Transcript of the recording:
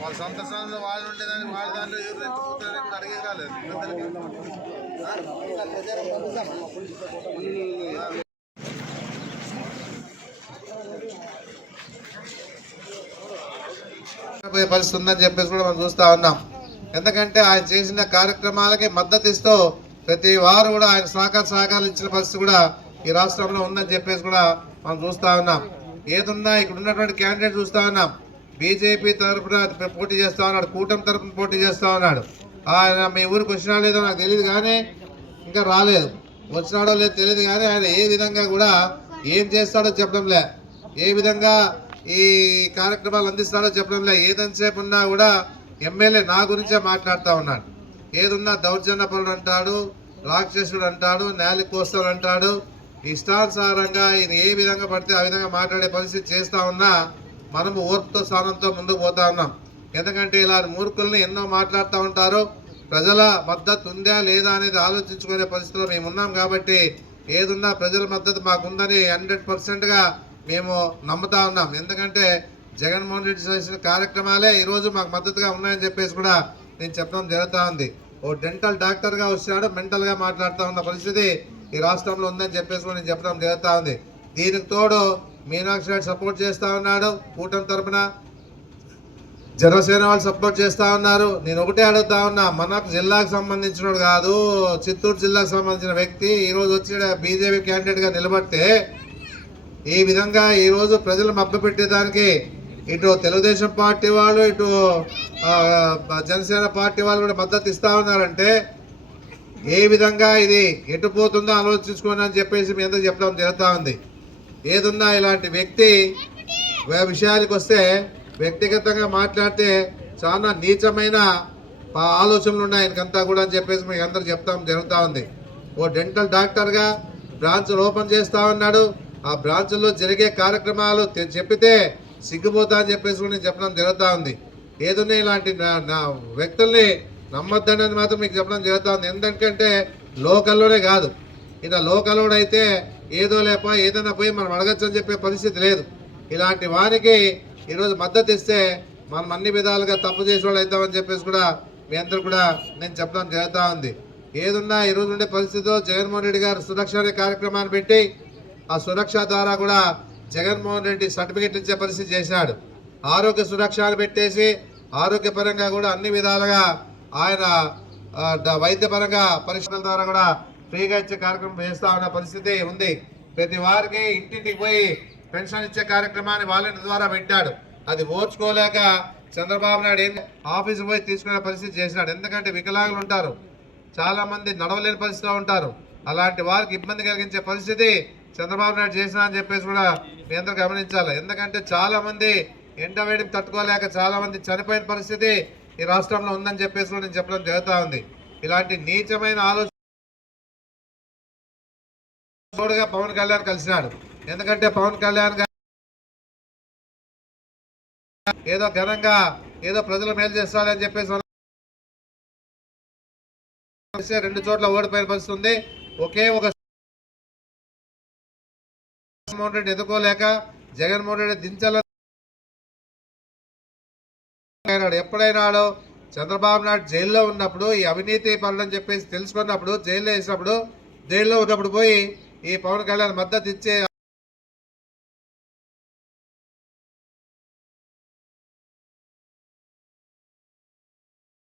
వాళ్ళ సొంత స్థానంలో వాళ్ళు ఉండేదాన్ని వాళ్ళ దాంట్లో ఎవరు ఎత్తుకుపోతారని కూడా అడిగే కాలేదు. పరిస్థితి ఉందని చెప్పేసి కూడా మనం చూస్తా ఉన్నాం. ఎందుకంటే ఆయన చేసిన కార్యక్రమాలకి మద్దతు ప్రతి వారు కూడా ఆయన సహకార సహకారాలు ఇచ్చిన పరిస్థితి కూడా ఈ రాష్ట్రంలో ఉందని చెప్పేసి కూడా మనం చూస్తా ఉన్నాం. ఏదున్నా ఇక్కడ ఉన్నటువంటి క్యాండిడేట్ చూస్తా ఉన్నాం. బీజేపీ తరఫున పోటీ చేస్తా ఉన్నాడు కూటమి తరఫున పోటీ చేస్తా ఉన్నాడు. ఆయన మీ ఊరికి వచ్చినా లేదో నాకు తెలియదు కానీ ఇంకా రాలేదు. వచ్చినాడో లేదో తెలియదు కానీ ఆయన ఏ విధంగా కూడా ఏం చేస్తాడో చెప్పడం లే. ఏ విధంగా ఈ కార్యక్రమాలు అందిస్తాడో చెప్పడం లే. ఏదంతసేపు ఉన్నా కూడా ఎమ్మెల్యే నా గురించే మాట్లాడుతూ ఉన్నాడు. ఏదున్నా దౌర్జన్యపరుడు అంటాడు రాక్షసుడు అంటాడు నేలి కోస్తాడు అంటాడు ఇష్టానుసారంగా ఈయన ఏ విధంగా పడితే ఆ విధంగా మాట్లాడే పరిస్థితి చేస్తా ఉన్నా మనము ఓర్పుతో స్థానంతో ముందుకు పోతా ఉన్నాం. ఎందుకంటే ఇలాంటి మూర్ఖుల్ని ఎన్నో మాట్లాడుతూ ఉంటారు. ప్రజల మద్దతు ఉందా లేదా అనేది ఆలోచించుకునే పరిస్థితిలో మేము ఉన్నాం కాబట్టి ఏదున్నా ప్రజల మద్దతు మాకుందని హండ్రెడ్ పర్సెంట్గా మేము నమ్ముతా ఉన్నాం. ఎందుకంటే జగన్మోహన్ రెడ్డి చేసిన కార్యక్రమాలే ఈరోజు మాకు మద్దతుగా ఉన్నాయని చెప్పేసి కూడా నేను చెప్పడం జరుగుతూ ఉంది. ఓ డెంటల్ డాక్టర్గా వచ్చాడు మెంటల్గా మాట్లాడుతూ ఉన్న పరిస్థితి ఈ రాష్ట్రంలో ఉందని చెప్పేసి నేను చెప్పడం జరుగుతూ ఉంది. దీనికి తోడు మీనాక్షి రెడ్డి సపోర్ట్ చేస్తూ ఉన్నాడు కూటమి తరపున జనసేన వాళ్ళు సపోర్ట్ చేస్తూ ఉన్నారు. నేను ఒకటే అడుగుతా ఉన్నా మనకు జిల్లాకు సంబంధించినోడు కాదు చిత్తూరు జిల్లాకు సంబంధించిన వ్యక్తి ఈరోజు వచ్చి బీజేపీ క్యాండిడేట్గా నిలబడితే ఈ విధంగా ఈరోజు ప్రజలు మభ్య పెట్టేదానికి ఇటు తెలుగుదేశం పార్టీ వాళ్ళు ఇటు జనసేన పార్టీ వాళ్ళు కూడా మద్దతు ఇస్తా ఉన్నారంటే ఏ విధంగా ఇది ఎటు పోతుందో ఆలోచించుకోండి అని చెప్పేసి మీ అందరికి చెప్పడం జరుగుతూ ఉంది. ఏదున్నా ఇలాంటి వ్యక్తి విషయానికి వస్తే వ్యక్తిగతంగా మాట్లాడితే చాలా నీచమైన ఆలోచనలు ఉన్నాయి ఆయనకంతా కూడా అని చెప్పేసి మీకు అందరు చెప్తాం జరుగుతూ ఉంది. ఓ డెంటల్ డాక్టర్గా బ్రాంచ్లు ఓపెన్ చేస్తా ఉన్నాడు. ఆ బ్రాంచ్లో జరిగే కార్యక్రమాలు చెప్పితే సిగ్గుపోతా అని చెప్పేసి కూడా నేను చెప్పడం జరుగుతూ ఉంది. ఏదన్నా ఇలాంటి నా- నా వ్యక్తుల్ని నమ్మొద్దనేది మాత్రం మీకు చెప్పడం జరుగుతూ ఉంది. ఎందుకంటే లోకల్లోనే కాదు. ఇలా లోకలోడు అయితే ఏదో లేప ఏదైనా పోయి మనం అడగచ్చు అని చెప్పే పరిస్థితి లేదు. ఇలాంటి వారికి ఈరోజు మద్దతు ఇస్తే మనం అన్ని విధాలుగా తప్పు చేసే వాళ్ళు అవుతామని చెప్పేసి కూడా మీ అందరూ కూడా నేను చెప్పడం జరుగుతూ ఉంది. ఏదున్నా ఈరోజు ఉండే పరిస్థితిలో జగన్మోహన్ రెడ్డి గారు సురక్ష అనే కార్యక్రమాన్ని పెట్టి ఆ సురక్ష ద్వారా కూడా జగన్మోహన్ రెడ్డి సర్టిఫికెట్ ఇచ్చే పరిస్థితి చేశాడు. ఆరోగ్య సురక్షలు పెట్టేసి ఆరోగ్యపరంగా కూడా అన్ని విధాలుగా ఆయన వైద్యపరంగా పరీక్షల ద్వారా కూడా ఫ్రీగా ఇచ్చే కార్యక్రమం చేస్తా ఉన్న పరిస్థితి ఉంది. ప్రతి వారికి ఇంటింటికి పోయి పెన్షన్ ఇచ్చే కార్యక్రమాన్ని వాలంటీర్ ద్వారా పెట్టాడు. అది ఓర్చుకోలేక చంద్రబాబు నాయుడు ఏం ఆఫీసు పోయి తీసుకునే పరిస్థితి చేసినాడు ఎందుకంటే వికలాంగులు ఉంటారు. చాలామంది నడవలేని పరిస్థితిలో ఉంటారు. అలాంటి వారికి ఇబ్బంది కలిగించే పరిస్థితి చంద్రబాబు నాయుడు చేసినా అని చెప్పేసి కూడా మీ అందరూ గమనించాలి. ఎందుకంటే చాలా మంది తట్టుకోలేక చాలా మంది చనిపోయిన పరిస్థితి ఈ రాష్ట్రంలో ఉందని చెప్పేసి కూడా నేను చెప్పడం జరుగుతూ ఉంది. ఇలాంటి నీచమైన ఆలోచన పవన్ కళ్యాణ్ కలిసినాడు. ఎందుకంటే పవన్ కళ్యాణ్ ఏదో ఘనంగా ఏదో ప్రజల మేలు చేస్తాడని చెప్పేసి రెండు చోట్ల ఓడిపోయిన పరిస్థితి ఉంది. ఒకే ఒక జగన్మోహన్ రెడ్డి ఎదుర్కోలేక జగన్మోహన్ రెడ్డి దించాలన్నాడు అయినాడు ఎప్పుడైనాడో చంద్రబాబు నాయుడు జైల్లో ఉన్నప్పుడు ఈ అవినీతి పనులని చెప్పేసి తెలుసుకున్నప్పుడు జైల్లో వేసినప్పుడు జైల్లో ఉన్నప్పుడు పోయి ఈ పవన్ కళ్యాణ్ మద్దతు ఇచ్చే